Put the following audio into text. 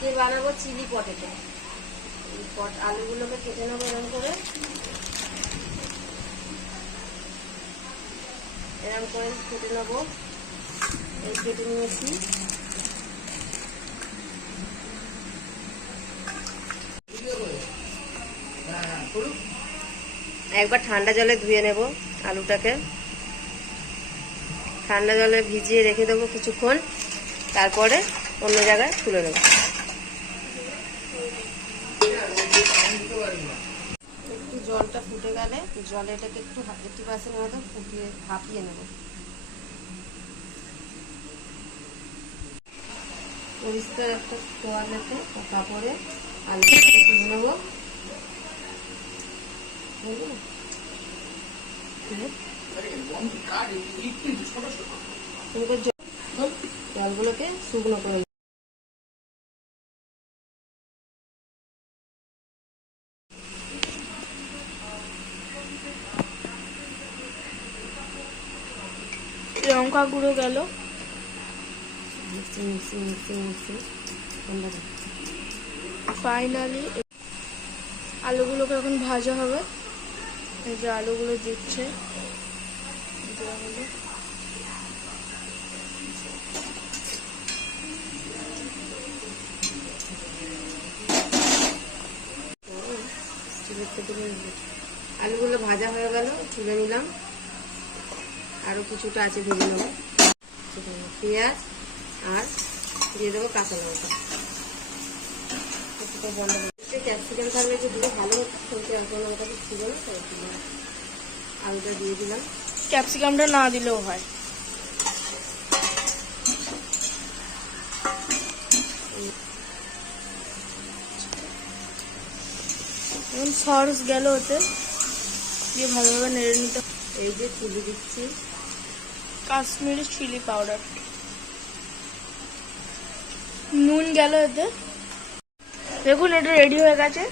আজকে বানাবো chilli potato. আলুগুলোকে কেটে নেবো এরকম করে, কেটে নেবো। এই কেটে নিয়েছি। একবার ঠান্ডা জলে ধুয়ে নেব আলুটাকে, ঠান্ডা জলে ভিজিয়ে রেখে দেবো কিছুক্ষণ, তারপরে অন্য জায়গায় তুলে নেব। একটু জলটা ফুটে গেলে জলে এটাকে একটু 80% মতো ভাপিয়ে নেব। পরিষ্কার একটা তোয়ালেতে কাপড়ে আলুটাকে তুলে নেব। জলগুলোকে শুকনো করে লঙ্কা গুঁড়ো গেল, ফাইনালি আলুগুলোকে এখন ভাজা হবে। এই যে আলুগুলো দিচ্ছে, আলুগুলো ভাজা হয়ে গেল, তুলে নিলাম। আরো কিছুটা আছে, ভেজে নেবো। পেঁয়াজ আর দিয়ে দেবো কাঁচা লঙ্কা। ক্যাপসিকাম থাকলে যে দিলে ভালো হতো, কিন্তু এখন ওটাকে ছিল না, তাই আলুটা দিয়ে দিলাম। ক্যাপসিকামটা না দিলেও হয়। এখন সস গেল ওতে, দিয়ে ভালোভাবে নেড়ে নিতে। এই যে চিলি দিচ্ছি, কাশ্মীরি চিলি পাউডার। নুন গেল এতে। দেখুন এটা রেডি হয়ে গেছে।